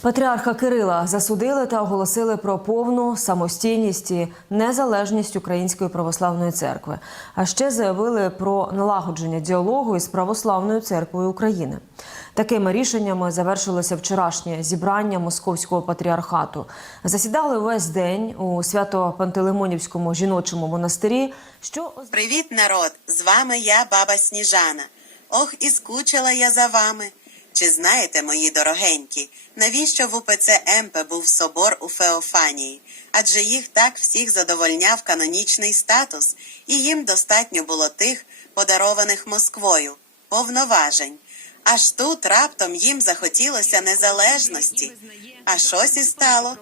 Патріарха Кирила засудили та оголосили про повну самостійність і незалежність Української православної церкви. А ще заявили про налагодження діалогу із православною церквою України. Такими рішеннями завершилося вчорашнє зібрання московського патріархату. Засідали весь день у свято-пантелеймонівському жіночому монастирі. Що Привіт, народ! З вами я, баба Сніжана. Ох, і скучила я за вами. Чи знаєте, мої дорогенькі, навіщо в УПЦ МП був собор у Феофанії? Адже їх так всіх задовольняв канонічний статус, і їм достатньо було тих, подарованих Москвою, повноважень. Аж тут раптом їм захотілося незалежності. А щось і стало.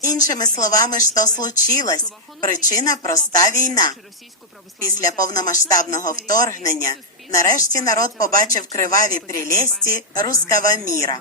Іншими словами, що случилось? Причина проста війна. Після повномасштабного вторгнення нарешті народ побачив криваві прілєсті руского міра.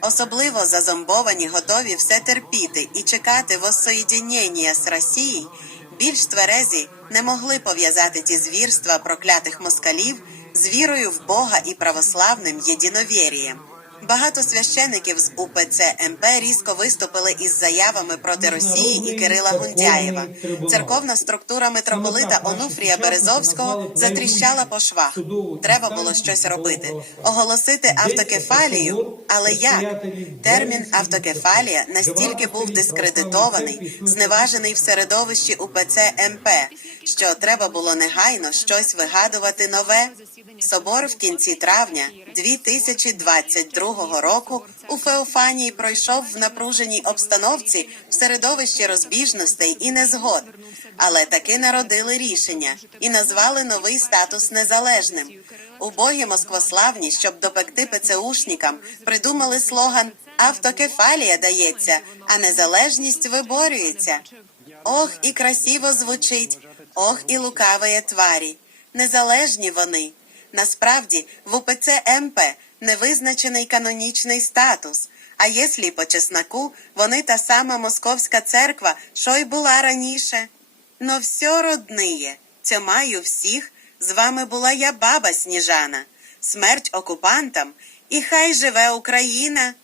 Особливо зазомбовані готові все терпіти і чекати воссоєдінення з Росією, більш тверезі не могли пов'язати ті звірства проклятих москалів з вірою в Бога і православним єдиновір'ям. Багато священиків з УПЦ МП різко виступили із заявами проти Росії і Кирила Гундяєва. Церковна структура митрополита Онуфрія Березовського затріщала по швах. Треба було щось робити, оголосити автокефалію. Але як термін автокефалія настільки був дискредитований, зневажений в середовищі УПЦ МП, що треба було негайно щось вигадувати нове. Собор в кінці травня 2022 року у Феофанії пройшов в напруженій обстановці в середовищі розбіжностей і незгод, але таки народили рішення і назвали новий статус незалежним. Убогі москвославні, щоб допекти ПЦУшникам, придумали слоган Автокефалія дається, а незалежність виборюється. Ох, і красиво звучить, ох, і лукаває тварі. Незалежні вони. Насправді, в УПЦ МП невизначений канонічний статус. А якщо по чесноку, вони та сама московська церква, що й була раніше. Но все родниє, це маю всіх. З вами була я баба Сніжана. Смерть окупантам, і хай живе Україна!